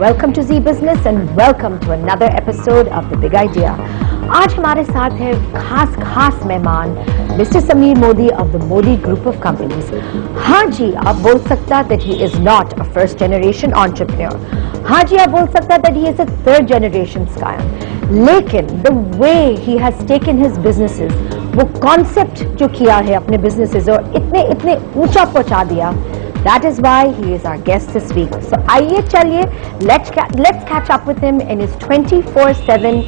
Welcome to Z Business and welcome to another episode of The Big Idea. आज हमारे साथ है खास मेहमान mister Sameer Modi of the Modi Group of Companies. हाँ जी, आप बोल सकता that he is not a first generation entrepreneur. हाँ जी, आप बोल सकता that he is a third generation Scion. लेकिन the way he has taken his businesses, वो concept जो किया है अपने businesses और इतने ऊंचा पहुंचा दिया, that is why he is our guest this week. So आइए चलिए, let's catch up with him in his 24/7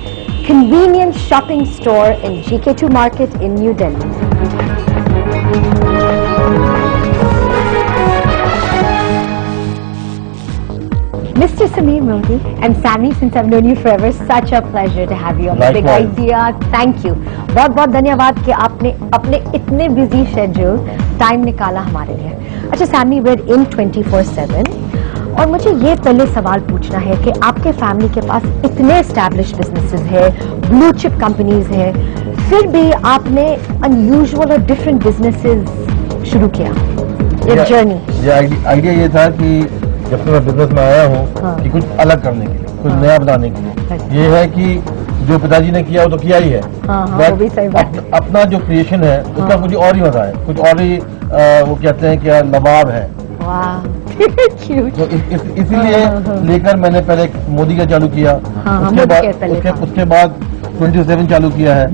convenience shopping store in GK2 Market in New Delhi. Mr. Sameer Modi and Sammy, since I've known you forever, such a pleasure to have you on The Big Idea. Thank you. बहुत धन्यवाद कि आपने अपने इतने busy schedule time निकाला हमारे लिए. अच्छा सैमी, we're in 24/7 और मुझे ये पहले सवाल पूछना है कि आपके फैमिली के पास इतने established businesses है, blue chip companies है, फिर भी आपने unusual और different businesses शुरू किया. ये जर्नी, ये आइडिया ये था कि जब से मैं बिजनेस में आया हूँ कि कुछ अलग करने के लिए, कुछ नया बनाने के लिए. ये है कि जो पिताजी ने किया वो तो किया ही है, वो भी सही बात है. अपना जो क्रिएशन है उसका कुछ और ही मजा है, कुछ और ही वो कहते हैं क्या लबाब है. तो इसीलिए लेकर मैंने पहले मोदी का चालू किया, उसके बाद 27 चालू किया है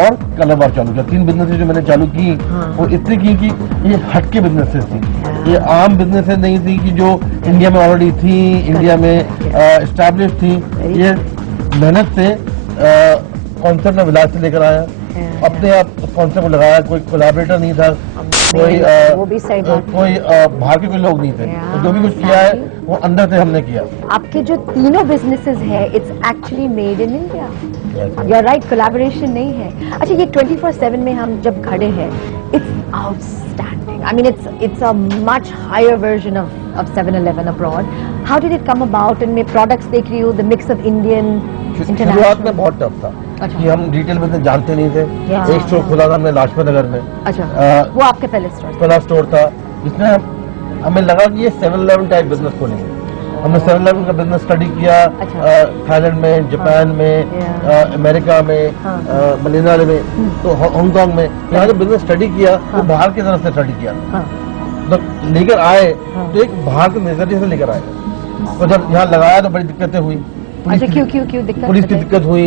और कलरबार चालू किया. 3 बिजनेस जो मैंने चालू की वो इसलिए की कि ये हटके बिजनेसेस थी, ये आम बिजनेसेस नहीं थी कि जो इंडिया में ऑलरेडी थी, इंडिया में एस्टैब्लिश थी. ये मेहनत से कॉन्सेप्ट में विलास से लेकर आया, अपने आप कॉन्सेप्ट को लगाया. कोई कोलैबोरेटर नहीं था, कोई बाहर के कोई लोग नहीं थे. तो जो भी कुछ किया है वो अंदर से हमने किया. आपके जो तीनों बिजनेसेस है, it's actually made in India. You're right, collaboration नहीं है. अच्छा, ये 24/7 में हम जब खड़े हैं, it's outstanding. I mean, it's a much higher version of 7-Eleven abroad. How did it come about? And मैं products देख रही हूँ, the mix of Indian, international. शुरुआत में बहुत टफ था कि हम रिटेल बिजनेस जानते नहीं थे. एक स्टोर खुला था हमने लाजपत नगर में. अच्छा, वो आपके पहला स्टोर था जिसमें हमें लगा कि ये 7-Eleven टाइप बिजनेस खोलेंगे. हमने 7-Eleven का बिजनेस स्टडी किया. थाईलैंड में, जापान में, अमेरिका में, मलेशिया में, तो हांगकांग में यहाँ जो बिजनेस स्टडी किया वो बाहर की तरफ से स्टडी किया. तो लेकर आए तो एक बाहर के नजरिए से लेकर आए. तो जब यहाँ लगाया तो बड़ी दिक्कतें हुई. अच्छा, क्यों दिक्कत? पुलिस की दिक्कत हुई,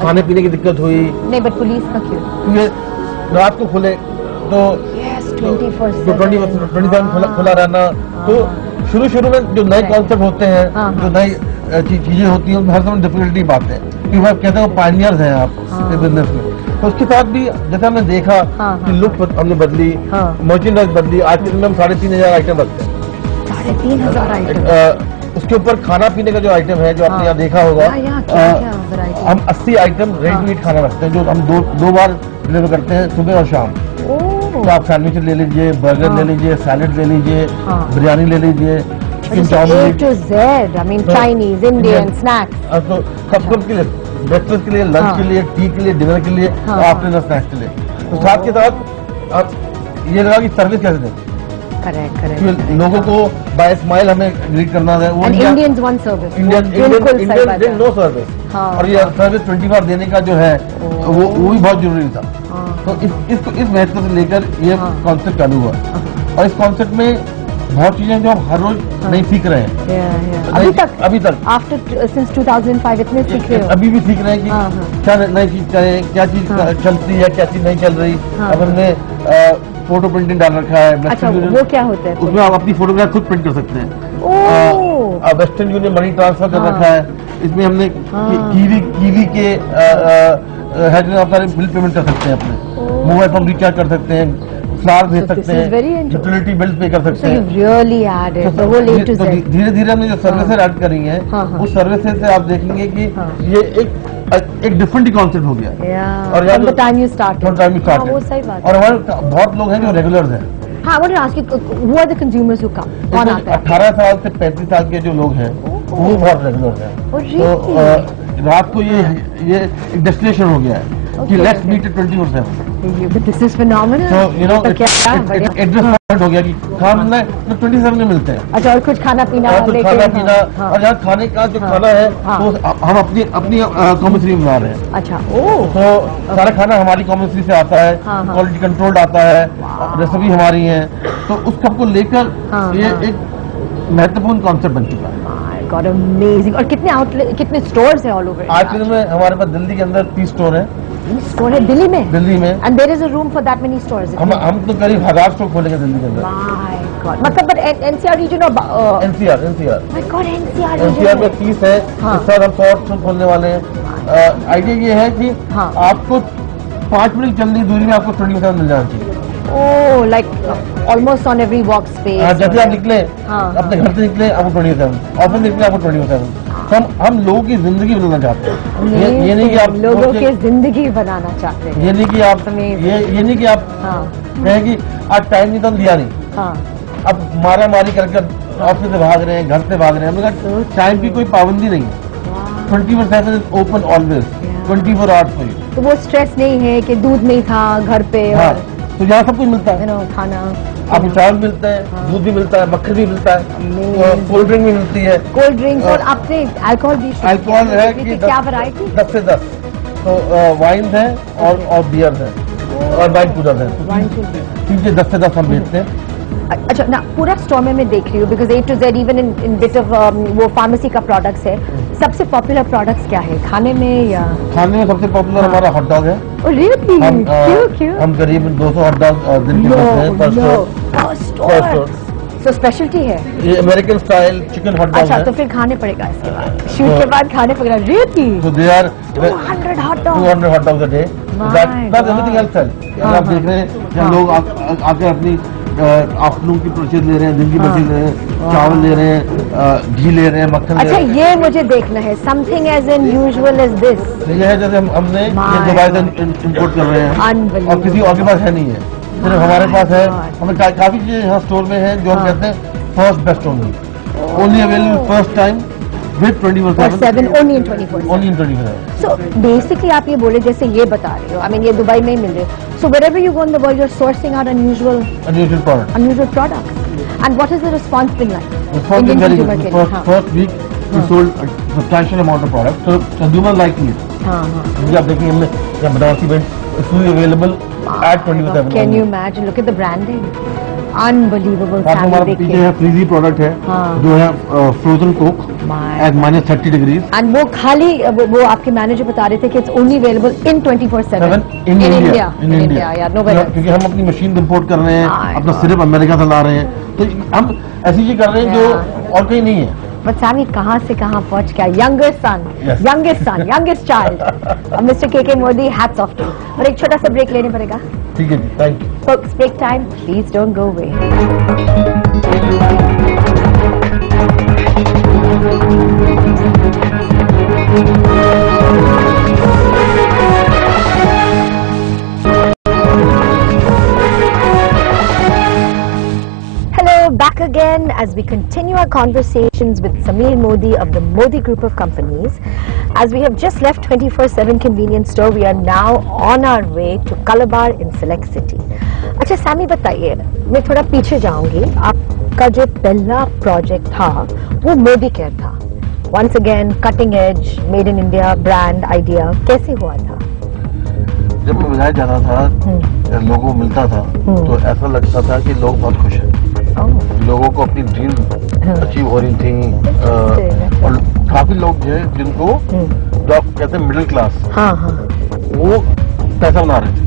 खाने पीने की दिक्कत हुई. नहीं, बट पुलिस का क्यों? क्योंकि रात को खुले तो 24/7 खुला रहना. तो शुरू में जो नए कॉन्सेप्ट होते हैं, जो नई चीजें होती हैं, हर समय डिफिकल्टी पाते हैं कि वो कहते हैं वो पायनियर्स हैं आप बिजनेस में. तो उसके साथ भी जैसे हमने देखा कि लुक हमने बदली, मर्चेंडाइज बदली. आज के दिन में हम 3,500 आइटम रखते हैं. 3,500 आइटम. उसके ऊपर खाना पीने का जो आइटम है, जो आपने यहाँ देखा होगा, हम 80 आइटम रेडी टू ईट खाना रखते हैं, जो हम दो बार डिलीवर करते हैं, सुबह और शाम. तो आप सैंडविच ले लीजिए, बर्गर ले लीजिए, सैलेड ले लीजिए, बिरयानी ले लीजिए, chicken chow mein, Chinese, Indian snacks. तो सब के लिए, ब्रेकफास्ट के लिए, लंच के लिए, टी के लिए, डिनर के लिए, आफ्टरनून स्नैक्स के लिए. तो साथ के साथ आप ये लगा कि सर्विस कैसे दें. करेक्ट. लोगों को बाय स्माइल हमें ग्रीट करना है. वो Indians one service, Indian no service. और ये सर्विस 24 देने का जो है वो भी बहुत जरूरी था. तो इस महत्व से लेकर ये कॉन्सेप्ट चालू हुआ. और इस कॉन्सेप्ट में बहुत चीजें जो हम हर रोज नहीं सीख रहे हैं. अभी तक आफ्टर सिंस 2005 इतने सीख रहे हो. अभी भी सीख रहे हैं कि क्या नई चीज करें, क्या चीज चलती है, क्या चीज नहीं चल रही. अब हमने फोटो प्रिंटिंग डाल रखा है. अच्छा, वो क्या होता है? उसमें आप अपनी फोटोग्राफ खुद प्रिंट कर सकते हैं. वेस्टर्न यूनियन मनी ट्रांसफर कर रखा है. इसमें हमने कीवी के आप सारे बिल पेमेंट कर सकते हैं, अपने मोबाइल फोन रिचार्ज कर सकते हैं, फ्लावर भेज सकते हैं, यूटिलिटी बिल पे कर सकते हैं. धीरे धीरे हमने जो सर्विसेज ऐड करी हैं, उस सर्विसेज से आप देखेंगे कि ये एक डिफरेंट ही कॉन्सेप्ट हो गया. और from the time you started. और हमारे बहुत लोग हैं जो रेगुलर्स हैं. हाँ, what ask you, who are the consumers who come? कौन आता है? 18 साल से 35 साल के जो लोग हैं वो बहुत रेगुलर हैं. तो रात को ये एक डेस्टिनेशन हो गया है. कि let's meet 24/7। This is phenomenal. So you know it adjust हो गया कि खाना 27 में मिलते हैं। अच्छा, और कुछ खाना पीना और खाना पीना और यहाँ खाने का जो खाना है तो हम अपनी कॉमर्सरी में बना रहे हैं। अच्छा, ओह, तो सारा खाना हमारी कॉमर्सरी से आता है, क्वालिटी कंट्रोल्ड आता है, रेसिपी हमारी है, तो उस सब को लेकर ये एक महत्वपूर्ण कॉन्सेप्ट बन चुका है। God, amazing. और कितने आउटलेट, कितने स्टोर्स हैं ऑल ओवर? आज में हमारे पास दिल्ली के अंदर 30 स्टोर है। स्टोर है दिल्ली में? दिल्ली में। And there is a room for that many stores? हम तो करीब 1000 स्टोर खोलेंगे दिल्ली के अंदर। My God. मतलब but NCR region or NCR। My God, NCR region में 30 है, इस साल हम 100 स्टोर खोलने वाले हैं। आइडिया ये है कि आपको 5 मिनट चलने की दूरी में आपको 27 मिल जाना चाहिए। Oh, like almost on every walk space. जैसे आप निकले, अपने घर से निकले आपको 27, ऑफिस निकले आपको 27। हम लोगों की जिंदगी बदलना चाहते हैं। ये नहीं कि आप लोगों की जिंदगी बनाना चाहते हैं। ये नहीं कि आप ये नहीं कि आप कहें कि आज टाइम नहीं तो दिया नहीं, अब मारा मारी करके ऑफिस से भाग रहे हैं, घर से भाग रहे हैं। हमने कहा टाइम की कोई पाबंदी नहीं है, 24/7 is open always, 24 hours for you. तो वो स्ट्रेस नहीं है कि दूध नहीं था घर पे। तो यहाँ सब कुछ मिलता है, खाना आपको चावल मिलता है, दूध भी मिलता है, मक्खन भी मिलता है, कोल्ड ड्रिंक भी मिलती है। कोल्ड ड्रिंक और आपने अल्कोहल भी? अल्कोहल है कि क्या वैरायटी? 10 से 10। तो वाइन है और बियर है और वाइन कूलर है, क्योंकि 10 से 10 हम बेचते हैं। अच्छा ना, पूरा स्टोर में मैं देख रही हूँ because A to Z even in bit of वो फार्मेसी का प्रोडक्ट्स है। सबसे पॉपुलर प्रोडक्ट्स क्या है खाने में? या खाने में सबसे पॉपुलर हमारा हॉट डॉग है। Really? हम करीब 200 हॉट डॉग दिन के बेचते हैं पर स्टोर। तो स्पेशलिटी है ये American style chicken hot dog. अच्छा, तो फिर खाने पड़ेगा इसके बाद, शूट के बाद खाने पड़ेगा। Really? So they are 200 hot dogs. 200 hot dogs a day. That's everything else है। आप देख रहे हैं जहाँ लोग आकर अपनी आफ्टरनून की परचेज ले रहे हैं, दिन की परचेज ले रहे हैं, चावल ले रहे हैं, घी ले रहे हैं, मक्खन। अच्छा, ये मुझे देखना है, something as in usual as this. ये है जैसे हमने ये दुबई से इम्पोर्ट कर रहे हैं और किसी और के पास है नहीं है, सिर्फ हमारे पास है। हमें काफी चीजें यहाँ स्टोर में है जो हम कहते हैं first best only available first time with 24/7 only in 24/7. So basically आप ये बोले जैसे ये बता रहे हो, I mean ये दुबई में ही मिल रहे हो. So wherever you go in the world, you're sourcing out unusual products. And what has the response been like? Response been very good. First week we sold a substantial amount of product. So consumer like it. मुझे आप देखिए हमने यहाँ Banarasi belt is fully available at 24/7. Can you imagine? Look at the branding. Unbelievable. हमारा पीछे है frizzy product है जो है frozen Coke at -30 degrees. And वो खाली वो आपके मैनेजर बता रहे थे कि it's only available in 24/7 in India. Yeah, nowhere else. क्योंकि हम अपनी मशीन इंपोर्ट कर रहे हैं, अपना सिर्फ अमेरिका से ला रहे हैं, तो हम ऐसी चीज कर रहे हैं जो और कहीं नहीं है। But Sammy कहाँ से कहाँ पहुँच गया? Youngest son, youngest child. Mr. KK Modi, hats off to you. और एक छोटा सा ब्रेक लेने पड़ेगा। ठीक है जी, thank you. Folks, break time. Please don't go away. Back again as we continue our conversations with Sameer Modi of the Modi Group of Companies. As we have just left 24/7 convenience store, we are now on our way to Calabar in Select City. अच्छा सामी बताइए, मैं थोड़ा पीछे जाऊंगी। आपका जो पहला project था वो मोदी केयर था। Once again, cutting edge, made in India, brand idea. कैसे हुआ था? जब मैं बाजार जाता था, लोगों को मिलता था, तो ऐसा लगता था कि लोग बहुत खुश हैं। लोगों को अपनी ड्रीम अचीव हो रही थी और काफी लोग जो है जिनको जो आप कहते हैं मिडिल क्लास, वो पैसा बना रहे थे।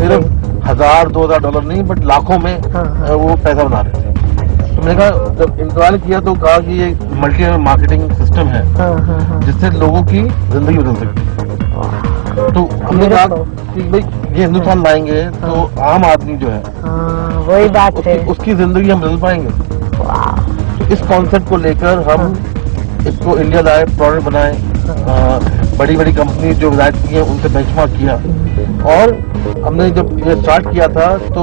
सिर्फ $1000-2000 नहीं, बट लाखों में वो पैसा बना रहे थे। तो मैंने कहा, जब इंक्वायरी किया तो कहा कि ये मल्टी लेवल मार्केटिंग सिस्टम है जिससे लोगों की जिंदगी बदल सकती है। तो हमने कहा कि भाई ये हिंदुस्तान लाएंगे तो आम आदमी जो है वही बात है, उसकी जिंदगी हम बदल पाएंगे। तो इस कॉन्सेप्ट को लेकर हम इसको इंडिया लाए, प्रोडक्ट बनाए, बड़ी बड़ी कंपनी जो विजायत की है उनसे बेंचमार्क किया, और हमने जब ये स्टार्ट किया था तो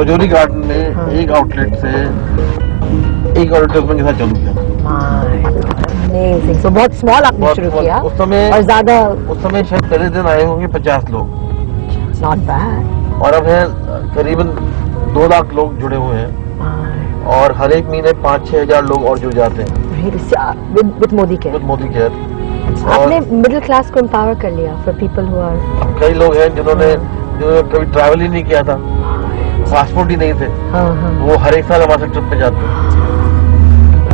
रजौरी गार्डन में एक आउटलेट से एक एडवर्टाइजमेंट के साथ चालू किया। अमेजिंग। सो बहुत स्मॉल आपने शुरू किया उस समय, और ज्यादा उस समय शायद पहले दिन आए होंगे 50 लोग, नॉट बैड। और अब है करीबन 2 लाख लोग जुड़े हुए हैं, और हर एक महीने 5-6 हजार लोग और जुड़ जाते हैं with Modi care. With Modi care. आपने मिडिल क्लास को एम्पावर कर लिया फॉर पीपल हु आर। अब कई लोग हैं जिन्होंने कभी ट्रैवल ही नहीं किया था, पासपोर्ट ही नहीं थे, वो हर एक साल हमारे ट्रिप पे जाते हैं।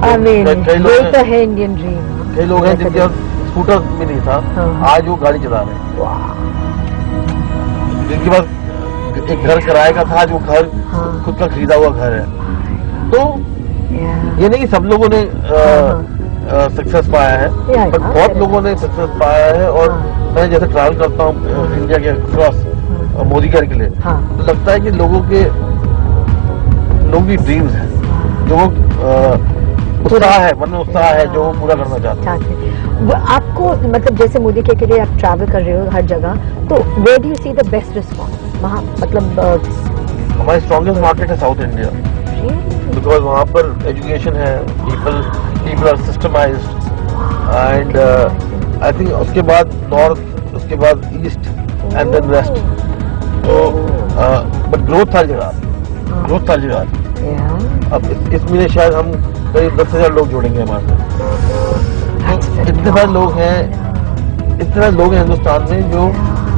है इंडियन ड्रीम। कई लोग हैं जिनके पास स्कूटर भी नहीं था, आज वो गाड़ी चला रहे हैं। जिनके पास एक घर किराए का था, जो घर खुद का खरीदा हुआ घर है। तो ये नहीं कि सब लोगों ने सक्सेस पाया है, पर बहुत लोगों ने सक्सेस पाया है। और मैं जैसे ट्रैवल करता हूँ इंडिया के क्रॉस मोदी केयर के लिए, तो लगता है कि लोगों की ड्रीम्स हैं, जो उत्साह है, मन में उत्साह है, जो वो पूरा करना चाहते हैं। आपको मतलब जैसे मोदी केयर के लिए आप ट्रैवल कर रहे हो हर जगह, तो where do you see the best response वहाँ? मतलब हमारी स्ट्रॉन्गेस्ट मार्केट है साउथ इंडिया, बिकॉज वहाँ पर एजुकेशन है, people are systemized, and I think उसके बाद नॉर्थ, उसके बाद ईस्ट एंड देन वेस्ट। तो बट ग्रोथ सारी जगह। अब इस महीने शायद हम करीब 10,000 लोग जोड़ेंगे हमारे साथ। तो इतने सारे लोग हैं हिंदुस्तान में जो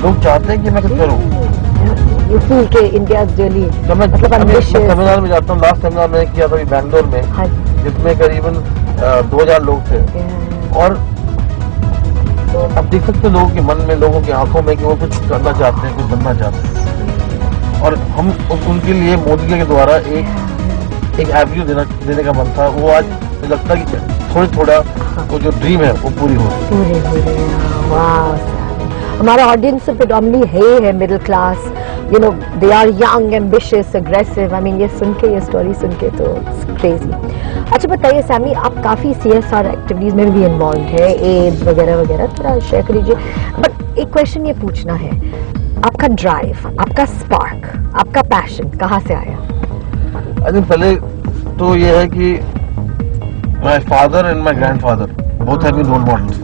लोग चाहते हैं कि मैं कुछ करूँ। You feel कि India is really मतलब ambitious। मैं सेमिनार में जाता हूँ, लास्ट सेमिनार मैंने किया था बैंगलोर में, जिसमें करीबन 2,000 लोग थे। और अब देख सकते लोगों के मन में, लोगों की आंखों में कि वो कुछ करना चाहते हैं, कुछ बनना चाहते हैं। और हम उनके लिए मोदी के द्वारा एक एवेन्यू देने का मन था। वो आज मुझे लगता है कि थोड़ा वो जो ड्रीम है वो पूरी हो रही है। हमारा ऑडियंस प्रेडोमिनेटली है middle class, you know, they are young, ambitious, aggressive. I mean ये स्टोरी सुन के तो क्रेजी। अच्छा बताइए सैमी, आप काफ़ी CSR एक्टिविटीज़ में भी इन्वॉल्व है, एड्स वगैरह वगैरह, थोड़ा शेयर करिए। बट एक क्वेश्चन ये पूछना है, आपका ड्राइव, आपका स्पार्क, आपका पैशन कहाँ से आया? आई थिंक पहले तो ये है कि my father and my grandfather both have been role models.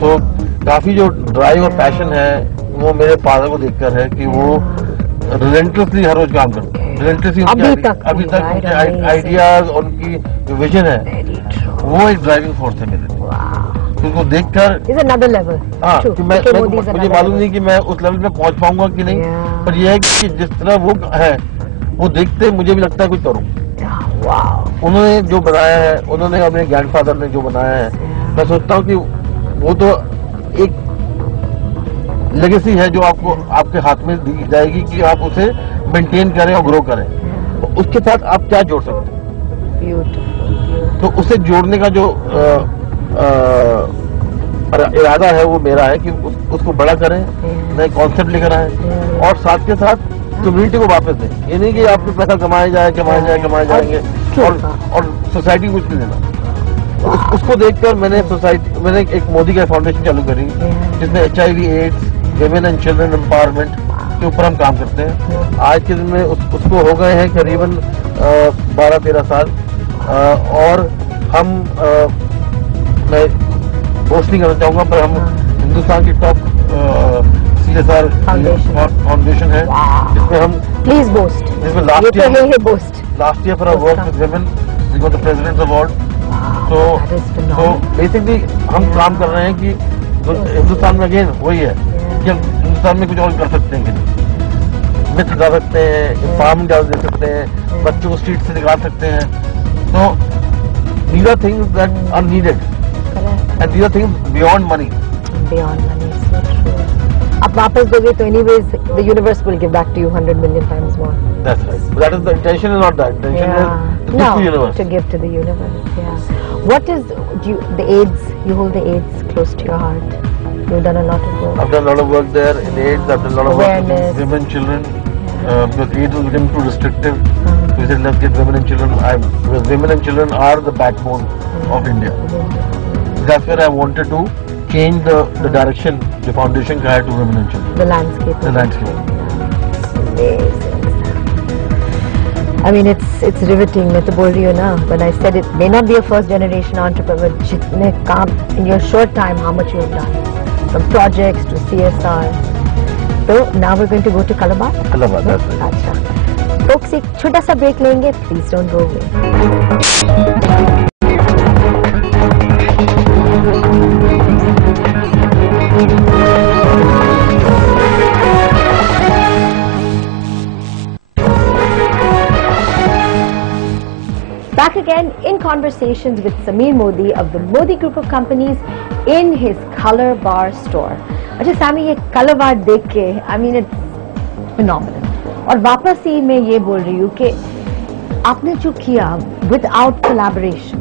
तो काफी जो ड्राइव और पैशन है वो मेरे फादर को देखकर है कि वो रिलेंटलेसली हर रोज काम करते हैं। रिलेंटलेसली अभी तक उनके आइडियाज, उनकी जो विजन है, वो एक ड्राइविंग फोर्स है मेरे लिए। उनको देखकर मुझे मालूम नहीं कि मैं उस लेवल पे पहुंच पाऊंगा कि नहीं, पर यह है कि जिस तरह वो है, वो देखते मुझे भी लगता है कुछ करूं। उन्होंने जो बनाया है, उन्होंने अपने ग्रैंडफादर ने जो बनाया है, मैं सोचता हूँ कि वो तो एक लेगेसी है जो आपको आपके हाथ में दी जाएगी कि आप उसे मेंटेन करें और ग्रो करें। तो उसके साथ आप क्या जोड़ सकते हैं? तो उसे जोड़ने का जो इरादा है वो मेरा है कि उसको बड़ा करें, नए कॉन्सेप्ट लेकर आए, और साथ के साथ कम्युनिटी को वापस दें। ये नहीं कि आपके पैसा कमाए जाएंगे और सोसाइटी को कुछ नहीं देना। तो उसको देखकर मैंने एक मोदी का फाउंडेशन चालू करी, जिसमें HIV AIDS, women and children empowerment के ऊपर हम काम करते हैं। आज के दिन में उसको हो गए हैं करीबन 12-13 साल, और हम मैं बोस्ट नहीं करना चाहूंगा, पर हम हिंदुस्तान की टॉप CSR फाउंडेशन है, जिसमें हम प्लीज बोस्ट, जिसमें last year for our work with women we got the president's award. तो बेसिकली हम काम कर रहे हैं कि हिंदुस्तान में अगेन वही है कि हम हिंदुस्तान में कुछ और कर सकते हैं कि नहीं, मिथ हटा सकते हैं, एम्पावरमेंट दे सकते हैं, बच्चों को स्ट्रीट से निकाल सकते हैं। तो these are things that are needed, and these are things beyond money. So true. आप वापस दोगे तो anyways the universe will give back to you 100 million times more. That's right. But that is the intention, is not that. Intention is to give to the universe. To give to the universe. Yeah. What is the AIDS? You hold the AIDS close to your heart. You've done a lot of work. I've done a lot of work there in AIDS. I've done a lot of work with women, children. Because AIDS was becoming too restrictive. So we said, let's get women and children. Because women and children are the backbone of India. That's where I wanted to change the direction the foundation had to women and children. The landscape. The landscape. Amazing. I mean, it's riveting. मैं तो बोल रही हूँ ना, when I said it may not be a first generation entrepreneur, जितने काम in your short time, how much you have done, from projects to CSR. So now we're going to go to Calabar. Calabar, that's right. अच्छा, folks एक छोटा सा break लेंगे. Please don't go away. Back again in conversations with Sameer Modi of the Modi Group of Companies in his Color Bar store. अच्छा सामी ये Color Bar देख के, I mean it's phenomenal. और वापस ही मैं ये बोल रही हूँ कि आपने जो किया without collaboration,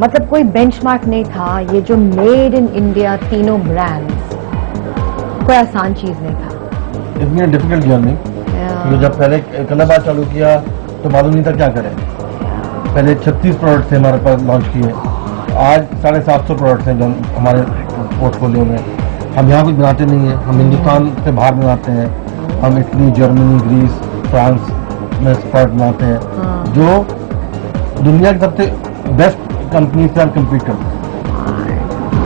मतलब कोई benchmark नहीं था, ये जो made in India तीनों brands, कोई आसान चीज नहीं था. It's been a difficult journey. क्योंकि जब पहले Color Bar चालू किया तो मालूम नहीं था क्या करें. पहले 36 प्रोडक्ट थे हमारे पास लॉन्च किए, आज 750 प्रोडक्ट्स हैं जो हमारे पोर्टफोलियो में. हम यहाँ कुछ बनाते नहीं हैं, हम हिंदुस्तान से बाहर बनाते हैं. हम इटली, जर्मनी, ग्रीस, फ्रांस में प्रोडक्ट बनाते हैं जो दुनिया की सबसे बेस्ट कंपनी से हम कम्पीट करते हैं.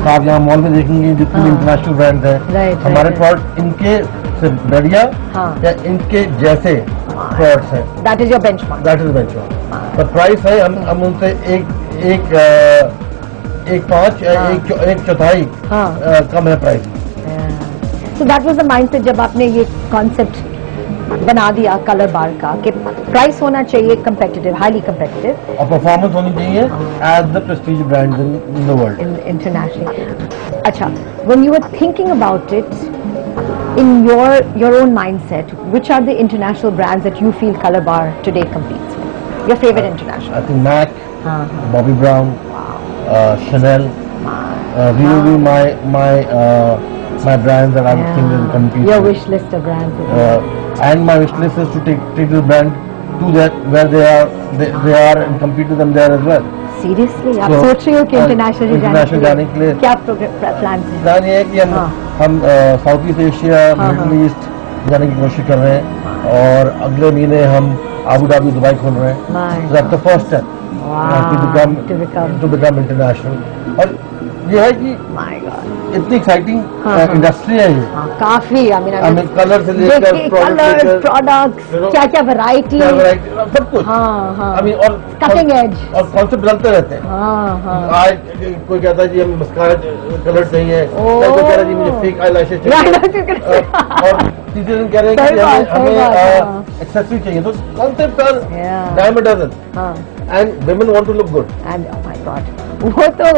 तो आप यहाँ मॉल में देखेंगे जितने इंटरनेशनल ब्रांड हैं, हमारे प्रोडक्ट इनके से बढ़िया या इनके जैसे प्रोडक्ट्स हैं. That is your benchmark. That is benchmark. तो प्राइस है हम उनसे एक चौथाई कम है price. So that was the mindset जब आपने ये कॉन्सेप्ट बना दिया कलर बार का कि प्राइस होना चाहिए competitive, highly competitive, और परफॉर्मेंस होनी चाहिए as the prestige brands in the world. Internationally. अच्छा, when you were thinking about it, in your own mindset, which are the international brands that you feel Color Bar today competes with? Your favorite international? I think MAC, Bobbi Brown, Chanel. These will be my brands that I would think will compete. Your wish list of brands. And my wish list is to take this brand to that where they are and compete with them there as well. Seriously, आप सोच रहे हो कि international जाने के लिए क्या plan है? प्लान ये है कि हम south east Asia, middle east जाने की कोशिश कर रहे हैं और अगले महीने हम अबू धाबी, दुबई खोल रहे हैं. That's the first step to become international. और ये है कि इतनी एक्साइटिंग इंडस्ट्री है ये. काफी हमें कलर से लेकर प्रोडक्ट्स, क्या वैरायटी, सब कुछ. और कटिंग एज और कॉन्सेप्ट बदलते रहते हैं. आज कोई कहता है जी हम मस्कारा कलर चाहिए, कोई कह रहा है जी मुझे फेक आईलैशेस चाहिए, और तीसरे दिन कह रहे हैं कि हमें एक्सेसरी चाहिए. तो concept are dime a dozen and women want to look good. And oh my god, वो तो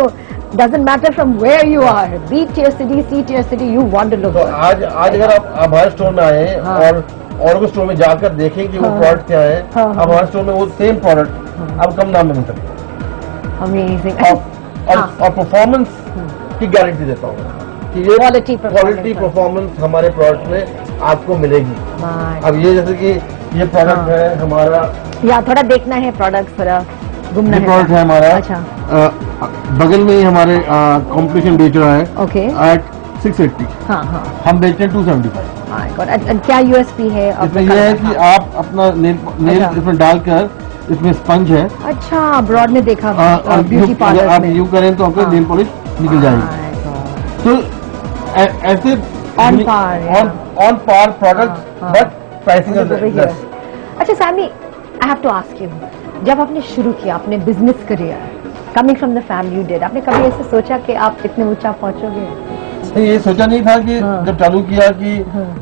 doesn't matter from where you are, B tier city, C tier city, you want to look good. आज अगर आप हमारे store में आए और store में जाकर देखें कि वो प्रोडक्ट क्या है, अब हमारे स्टोर में वो सेम प्रोडक्ट अब कम दाम में मिल सकते हैं. Amazing. और परफॉर्मेंस की गारंटी देता हूँ कि ये क्वालिटी परफॉर्मेंस हमारे प्रोडक्ट में आपको मिलेगी. अब ये जैसे कि ये प्रोडक्ट है हमारा, या थोड़ा देखना है प्रोडक्ट, थोड़ा घूमना है. प्रोडक्ट है हमारा. अच्छा, बगल में ही हमारे कंपटीशन बेच रहा है. ओके. एट 680. हम बेचते हैं 275. क्या यूएसपी है? इसमें यह है कि आप अपना नेल इसमें डालकर, इसमें स्पंज है. अच्छा, ब्रॉड में देखा ब्यूटी पार्लर आप यूज करें तो आपको नेल पॉलिश निकल जाएगी. तो ऐसे on par product but pricing is less. अच्छा Sammy, I have to ask you, जब आपने शुरू किया अपने business career, coming from the family you did, आपने कभी ऐसे सोचा कि आप इतने ऊंचा पहुंचोगे? ये सोचा नहीं था कि जब चालू किया कि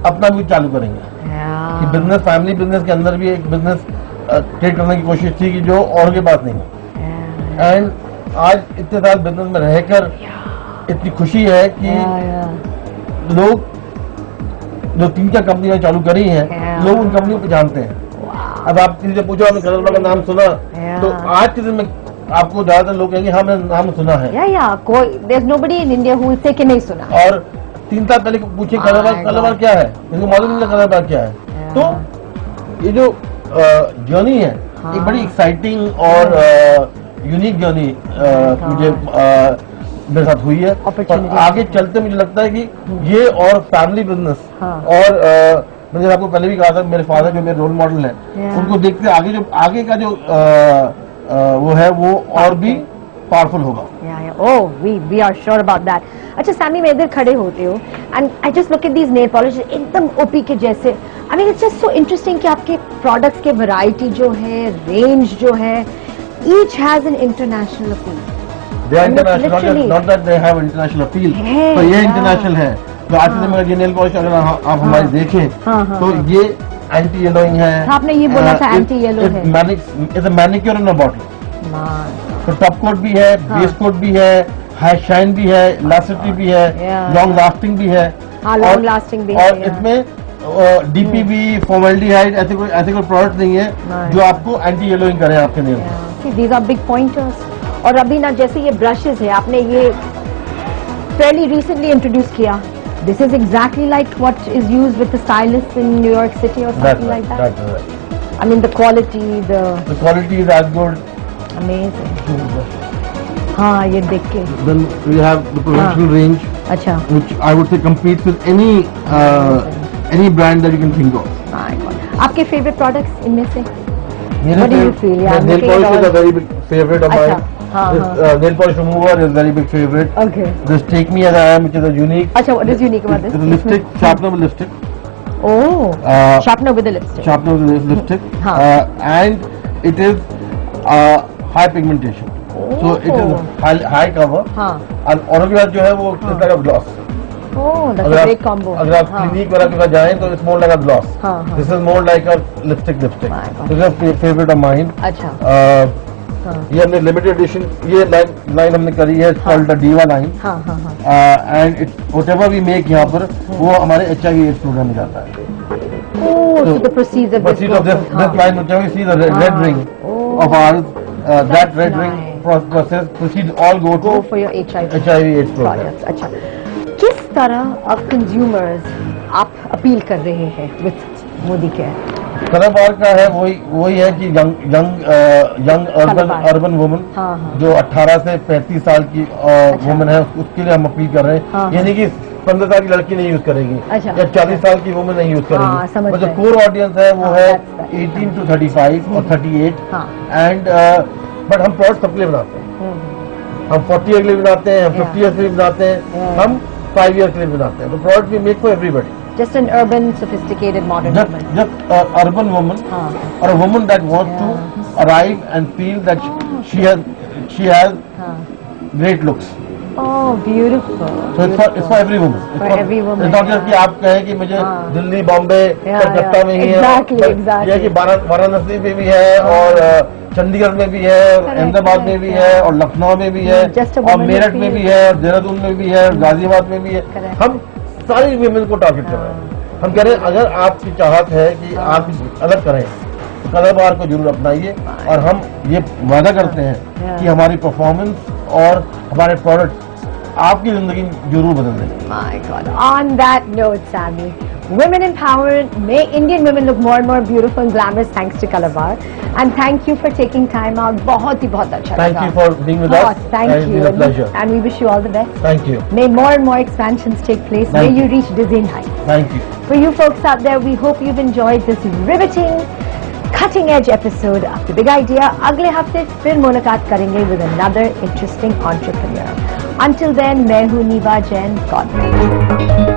अपना भी चालू करेंगे. कि बिजनेस, फैमिली बिजनेस के अंदर भी एक बिजनेस क्रिएट करने की कोशिश थी कि जो और के पास नहीं. एंड आज इतने साल बिजनेस में रहकर इतनी खुशी है कि लोग जो 3-4 कंपनियां चालू करी हैं, लोग उन कंपनियों को जानते हैं. अब आप किसी से पूछो आपने कलर बार का नाम सुना, तो आज के दिन में आपको ज्यादातर लोग कहेंगे हाँ मैंने नाम सुना है. कोई there's nobody in India who will say कि नहीं सुना. और 3 साल पहले पूछे कलर बार क्या है, इनको मालूम नहीं कलर बार क्या है. तो ये जो जर्नी है एक बड़ी एक्साइटिंग और यूनिक जर्नी मुझे मेरे साथ हुई है. और आगे चलते मुझे लगता है कि ये और फैमिली बिजनेस और मैंने आपको पहले भी कहा था, मेरे फादर जो मेरे रोल मॉडल है, उनको देखते आगे का जो वो है वो और भी पावरफुल होगा। Oh, we are sure about that. अच्छा सैमी, मैं इधर खड़े होते हो and I just look at these nail polish, एकदम ओपी के जैसे। I mean it's just so interesting कि आपके प्रोडक्ट्स के वैरायटी जो है, रेंज जो है, each has an international appeal. They are international, not that they have international appeal. तो ये इंटरनेशनल है। तो आज से मेरा ये नेल पॉलिश अगर आप हमारी देखें तो ये एंटी येलोइंग है। आपने ये बोला था एंटी येलो है। It's a manicure in a bottle. तो टॉप कोट भी है, बेस कोट भी है, हाई शाइन भी है, इलास्टिसिटी भी है, लॉन्ग लास्टिंग भी है, लॉन्ग लास्टिंग भी है। और इसमें डीपीबी, फॉर्मेल्डिहाइड ऐसे कोई प्रोडक्ट नहीं है जो आपको एंटी येलोइंग करे आपके nail. These are big pointers. और अभी ना जैसे ये ब्रशेस है, आपने ये फेयरली रिसेंटली इंट्रोड्यूस किया। This is exactly like what is used with the stylist in New York city और something like that. I mean the quality is as good. Amazing. हाँ, ये देख के। Then we have the professional range, अच्छा, which I would say competes with any brand that you can think of. आपके favourite products इनमें से? What do you feel? Yeah, nail polish is a very big favorite of mine. This nail polish remover is very big favorite. Okay. This Take Me As I Am, which is a unique. Acha, what is unique about this? It's a lipstick, sharpener with lipstick. Oh, sharpener with a lipstick. Sharpener with a lipstick. And it is high pigmentation. So it is high cover. और उसके बाद जो है वो इस तरह का gloss. Oh, that's a great combo. अगर आप क्लिनिक वगैरह के पास जाएं तो it's more like a gloss. This is more like a lipstick. This is a favorite of mine. अच्छा। ये हमने लिमिटेड एडिशन, ये लाइन हमने करी है, called the Diva line. And it's whatever we make यहाँ पर वो हमारे HIV/AIDS प्रोग्राम में जाता है। Oh, so the proceeds of this line, whichever you see the red ring of ours, that red ring process proceeds all go for your HIV/AIDS program. अच्छा, किस तरह of consumers आप अपील कर रहे हैं with मोदी केयर? कलाबार का है वही है कि यंग अर्बन वुमन जो 18 से 35 साल की वुमन है, उसके लिए हम अपील कर रहे हैं। यानी कि 15 साल की लड़की नहीं यूज करेगी या 40 साल की वुमन नहीं यूज करेगी। तो जो कोर ऑडियंस है वो है 18 to 35 और 38। एंड बट हम प्रोडक्ट सबके लिए बनाते हैं। हम 40 ईयर के लिए बनाते हैं, हम 50 ईयर के लिए बनाते हैं, हम 5 ईयर के लिए बनाते हैं। तो product we make for everybody. Just an urban, sophisticated, modern woman. Just urban woman, or a woman that wants to arrive and feel that she has great looks. Oh, beautiful. So it's for every woman. For every woman. It's not just कि आप कहें कि मुझे दिल्ली, बॉम्बे, कलकत्ता में ही है। Exactly. ये कि वाराणसी में भी है और चंडीगढ़ में भी है, अहमदाबाद में भी है और लखनऊ में भी है और मेरठ में भी है, देहरादून में भी है, गाजियाबाद में भी है। हम सारी वीमेन को टारगेट कर रहे हैं। हम कह रहे हैं अगर आपकी चाहत है कि आप अलग करें तो कलाबार को जरूर अपनाइए, और हम ये वादा करते हैं कि हमारी परफॉर्मेंस और हमारे प्रोडक्ट आपकी जिंदगी जरूर बदल देंगे। My God. On that note, Sammy, women empowerment, may Indian women look more and more beautiful and glamorous thanks to Calabar. And thank you for taking time out. बहुत अच्छा Thank you for being with us. Thank you. It's been a pleasure. And we wish you all the best. Thank you. May more and more expansions take place. May you reach dizzying heights. Thank you. For you folks out there, we hope you've enjoyed this riveting, cutting edge episode of The Big Idea. अगले हफ्ते फिर मुलाकात करेंगे with another interesting entrepreneur. Until then, मैं हूँ नीवा Jain. God bless.